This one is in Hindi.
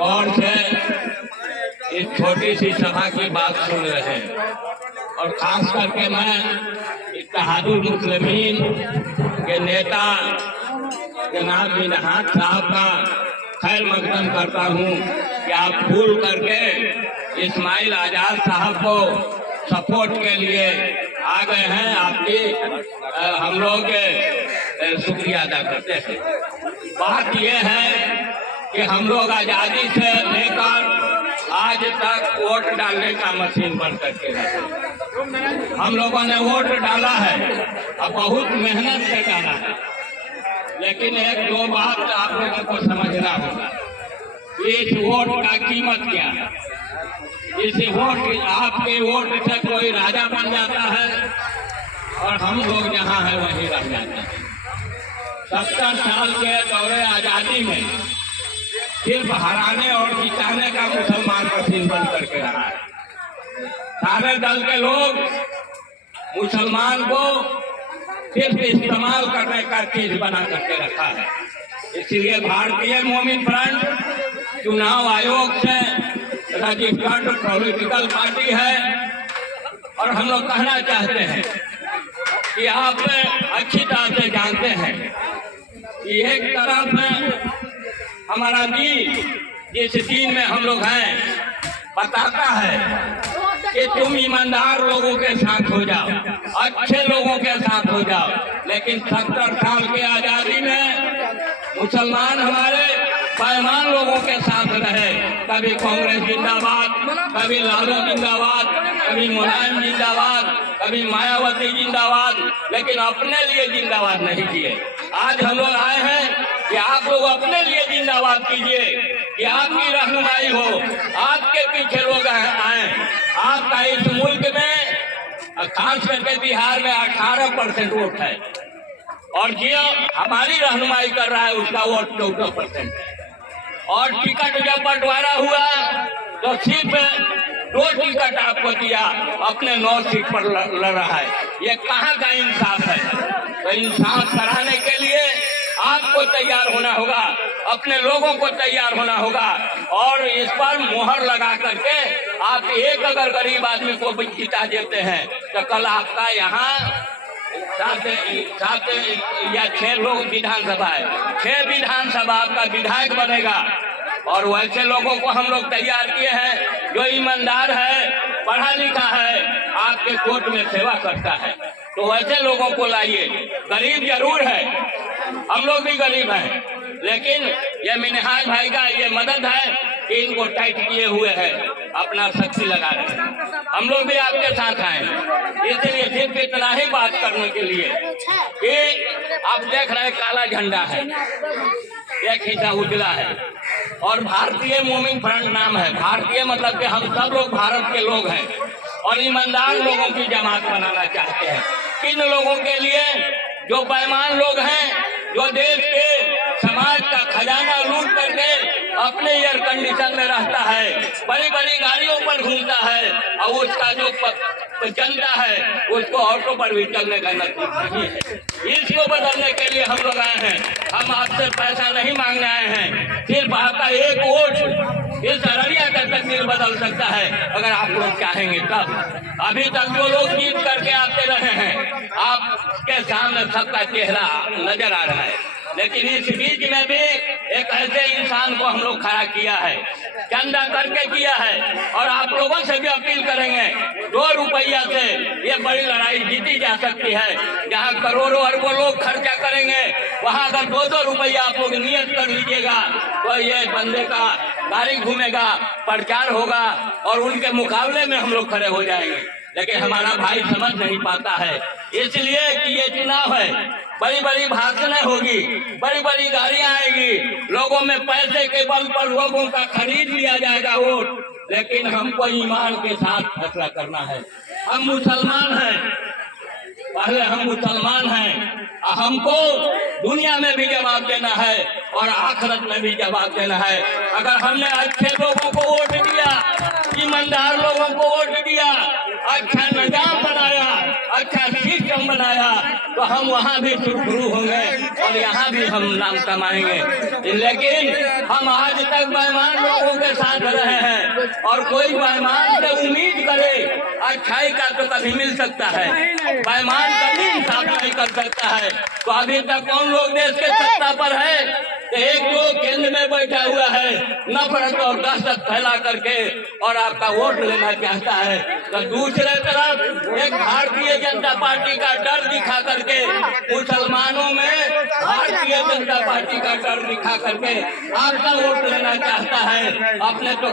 गौर से इस छोटी सी सभा की बात सुन रहे हैं और खास करके मैं इत्तेहादुल मुस्लिमीन के नेता जनाब मिन्हाज साहब का खैर मकदम करता हूँ कि आप भूल करके इस्माइल आजाद साहब को सपोर्ट के लिए आ गए हैं। आपकी हम लोग शुक्रिया अदा करते हैं। बात यह है कि हम लोग आज़ादी से लेकर आज तक वोट डालने का मशीन बन करके रहे। हम लोगों ने वोट डाला है और बहुत मेहनत से डाला है, लेकिन एक दो बात आप लोगों को समझना होगा। इस वोट का कीमत क्या है? इस वोट, आपके वोट से कोई राजा बन जाता है और हम लोग जहाँ हैं वहीं रह जाते हैं। 70 साल के दौरे आज़ादी में सिर्फ हराने और जिताने का मुसलमान मशीन बन करके रहा है। सारे दल के लोग मुसलमान को सिर्फ इस्तेमाल करने का चीज बना करके रखा है। इसलिए भारतीय मोमिन फ्रंट चुनाव आयोग से रजिस्टर्ड पॉलिटिकल पार्टी है और हम लोग कहना चाहते हैं कि आप अच्छी तरह से जानते हैं कि एक तरफ हमारा दीन, जिस दीन में हम लोग हैं, बताता है कि तुम ईमानदार लोगों के साथ हो जाओ, अच्छे लोगों के साथ हो जाओ। लेकिन 70 साल के आजादी में मुसलमान हमारे बेईमान लोगों के साथ रहे। कभी कांग्रेस जिंदाबाद, कभी लालू जिंदाबाद, कभी मुलायम जिंदाबाद, कभी मायावती जिंदाबाद, लेकिन अपने लिए जिंदाबाद नहीं किए। आज हम लोग आए हैं कि आप लोग अपने लिए जिंदाबाद कीजिए, कि आपकी रहनुमाई हो, आपके पीछे लोग आए। आपका इस मुल्क में खास करके बिहार में 18% वोट है और जो हमारी रहनुमाई कर रहा है उसका वोट 14% है। और टिकट जब बंटवारा हुआ तो सिर्फ 2 टिकट आपको दिया, अपने 9 सीट पर लड़ रहा है। ये कहाँ का इंसाफ है? तो इंसाफ कराने के लिए आपको तैयार होना होगा, अपने लोगों को तैयार होना होगा और इस पर मोहर लगा करके आप एक अगर गरीब आदमी को जिता देते हैं तो कल आपका यहाँ 7 या 6 लोग विधानसभा है, 6 विधानसभा आपका विधायक बनेगा। और वैसे लोगों को हम लोग तैयार किए हैं जो ईमानदार है, पढ़ा लिखा है, आपके कोर्ट में सेवा करता है। तो वैसे लोगों को लाइए। गरीब जरूर है, हम लोग भी गरीब हैं, लेकिन ये मिन्हाज भाई का ये मदद है कि इनको टाइट किए हुए हैं, अपना शक्ति लगा रहे हैं। हम लोग भी आपके साथ आए, इसलिए सिर्फ इतना ही बात करने के लिए कि आप देख रहे हैं काला झंडा है, एक हिस्सा उजला है और भारतीय मोमिन फ्रंट नाम है। भारतीय मतलब कि हम सब लोग भारत के लोग हैं और ईमानदार लोगों की जमात बनाना चाहते हैं। किन लोगों के लिए? जो बेईमान लोग हैं, जो देश के समाज का खजाना लूट करके अपने एयर कंडीशन में रहता है, बड़ी बड़ी गाड़ियों पर घूमता है और उसका जो जनता है उसको ऑटो पर भी चलने का नसीब नहीं है। इसको बदलने के लिए हम लोग आए हैं। हम आपसे पैसा नहीं मांगने आए हैं, सिर्फ आपका एक वोट इस अररिया का तकदीर बदल सकता है अगर आप लोग चाहेंगे तब। अभी तक जो लोग जीत करके आते रहे हैं, आपके सामने सबका चेहरा नजर आ रहा है, लेकिन इस बीच में भी एक ऐसे इंसान को हम लोग खड़ा किया है, चंदा करके किया है। और आप लोगों से भी अपील करेंगे, 2 रुपया से ये बड़ी लड़ाई जीती जा सकती है। जहाँ करोड़ों अरबों लोग खर्चा करेंगे, वहाँ अगर 2-2 रुपया आप लोग नियत कर लीजिएगा तो ये बंदे का गाड़ी घूमेगा, प्रचार होगा और उनके मुकाबले में हम लोग खड़े हो जाएंगे। लेकिन हमारा भाई समझ नहीं पाता है, इसलिए कि ये चुनाव है, बड़ी बड़ी भाषणें होगी, बड़ी बड़ी गाड़ियां आएगी, लोगों में पैसे के बल पर लोगों का खरीद लिया जाएगा वोट। लेकिन हमको ईमान के साथ फैसला करना है। हम मुसलमान हैं, पहले हम मुसलमान हैं, हमको दुनिया में भी जवाब देना है और आखिरत में भी जवाब देना है। अगर हमने अच्छे लोगों को वोट दिया, ईमानदार लोगों को वोट दिया, अच्छा निजाम बनाया, अच्छा सिस्टम बनाया, तो हम वहाँ भी सुरखरू होंगे और यहाँ भी हम नाम कमाएंगे। लेकिन हम आज तक बेईमान लोगों के साथ रहे हैं और कोई बेईमान से उम्मीद करे अच्छाई का तो कभी मिल सकता है, बेईमान कभी इंसाफ नहीं कर सकता है। तो अभी तक कौन लोग देश के सत्ता पर है? एक लोग केंद्र में बैठा हुआ है नफरत और दहशत फैला करके और आपका वोट लेना चाहता है, तो दूसरे तरफ एक भारतीय जनता पार्टी का डर दिखा करके मुसलमानों में भारतीय जनता पार्टी का डर दिखा करके आपका वोट लेना चाहता है। अपने तो